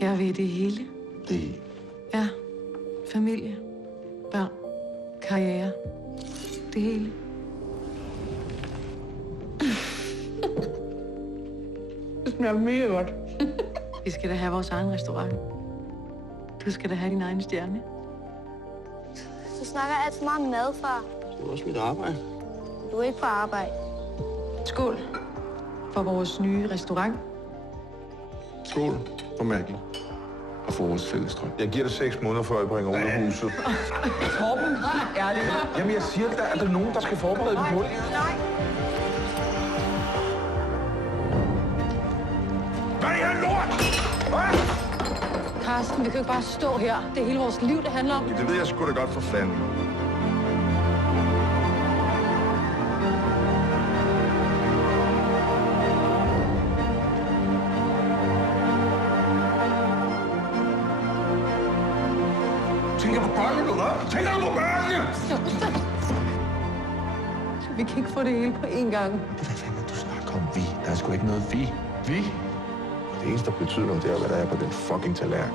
Jeg ved det hele. Det Ja. Familie. Børn. Karriere. Det hele. Det smager mega godt. Vi skal da have vores egen restaurant. Du skal da have din egen stjerne. Du snakker altid meget om mad, far. er også mit arbejde. Du er ikke på arbejde. Skål for vores nye restaurant. Skål for Maggie. Og for vores fælles drøm. Jeg giver dig 6 måneder, før jeg bringer under huset. Torben, ærligt. Jamen, jeg siger, at der er nogen, der skal forberede dem på det. Nej. Hvad er det her lort? Hvad? Karsten, vi kan jo ikke bare stå her. Det er hele vores liv, det handler om. Det ved jeg sgu da godt for fanden. Tænker på børnene, du, hva'? Tænker du på børnene? Vi kan ikke få det hele på én gang. Hvad fanden du snakker om vi? Der er sgu ikke noget vi. Vi? Det eneste, der betyder noget, det er, hvad der er på den fucking tallerken.